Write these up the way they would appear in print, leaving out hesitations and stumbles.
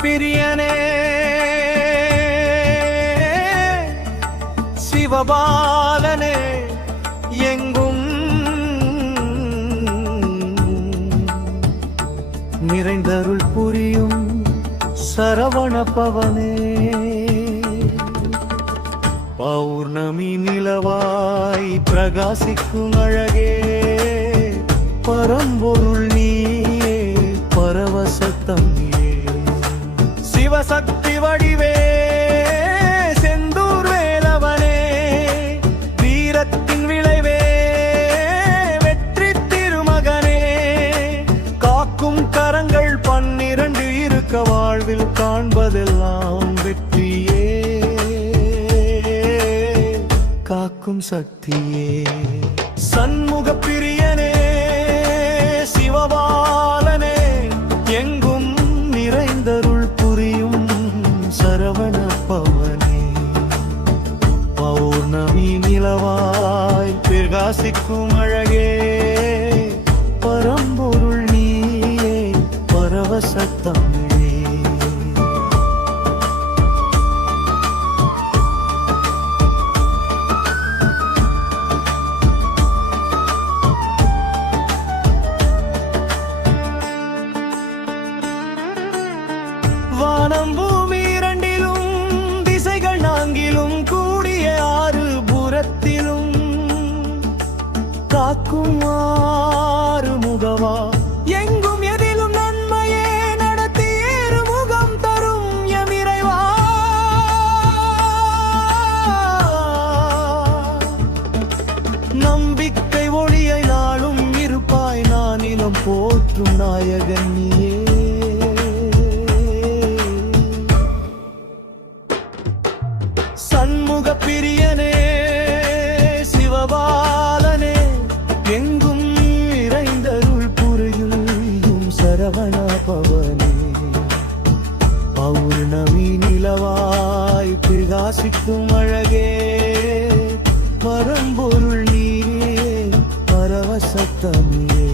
பிரியனே சிவபாலனே எங்கும் நிறைந்தருள் புரியும் சரவண பவனே பௌர்ணமி நிலவாய் பிரகாசிக்கும் அழகே பரம்பொருள் நீயே பரவசத்தம் சிவசக்தி வடிவே செந்தூர் வேலவனே வீரத்தின் விளைவே வெற்றி திருமகனே காக்கும் கரங்கள் 12 இருக்க வாழ்வில் காண்பதெல்லாம் வெற்றியே காக்கும் சக்தியே சண்முக பிரியனே சிவபாலனே எங்கும் நிறைந்தருள் புரியும் சரவண பவனே பௌர்ணமி நிலவாய் பிரகாசிக்கும் அழகே பரம்பொருள் நீயே பரவசத்தமிழே வானம் பூமி இரண்டிலும் திசைகள் நான்கிலும் கூடிய 6 புறத்திலும் காக்கும் 6 முகவா எங்கும் எதிலும் நன்மையே நடத்தி முகம் தரும் எமிறைவா நம்பிக்கை ஒளியை நாளும் இருப்பாய் நானிலம் போற்றும் நாயகன் நீயே சண்முக பிரியனே சிவபாலனே எங்கும் நிறைந்தருள் புரியும் சரவண பவனே பௌர்ணமி நிலவாய் பிரகாசிக்கும் அழகே பரம்பொருள் நீயே பரவசத்தமிழே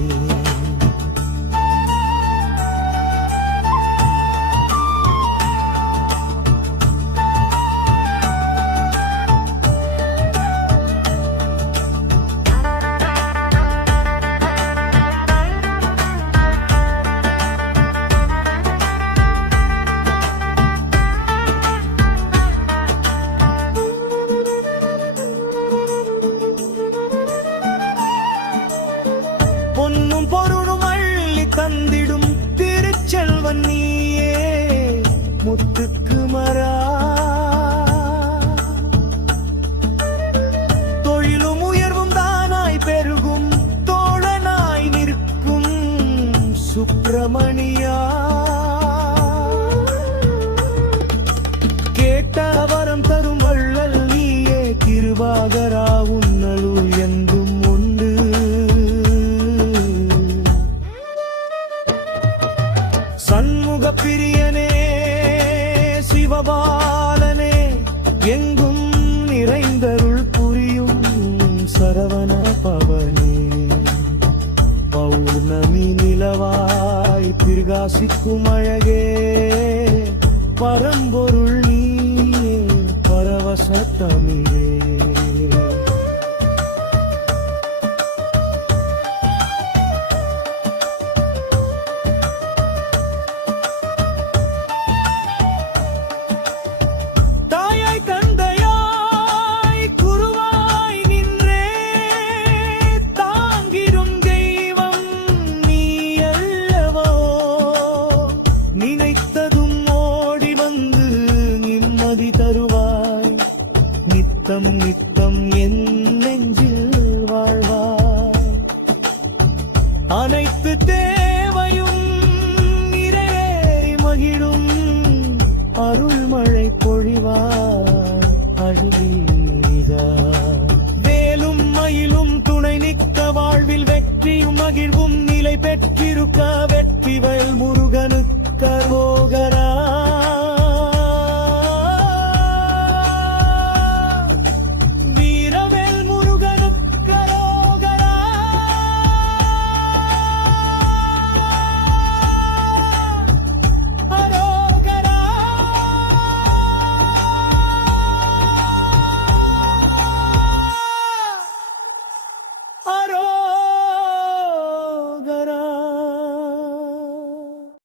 பொன்னும் பொருளும் அள்ளி தந்திடும் திருச்செல்வன் நீயே முத்துக்கு மரா தொழிலும் உயர்வும் தானாய் பெருகும் தோழனாய் நிற்கும் சுப்பிரமணியா கேட்ட வரம் தரும் வள்ளல் நீயே திருவாகரா உன்னருள் என்றும் சண்முக பிரியனே சிவபாலனே எங்கும் நிறைந்தருள் புரியும் சரவண பவனே பௌர்ணமி நிலவாய் பிரகாசிக்கும் அழகே பரம்பொருள் நீயே பரவசத்தமிழே நித்தம் நித்தம் என் நெஞ்சில் வாழ்வாய் அனைத்து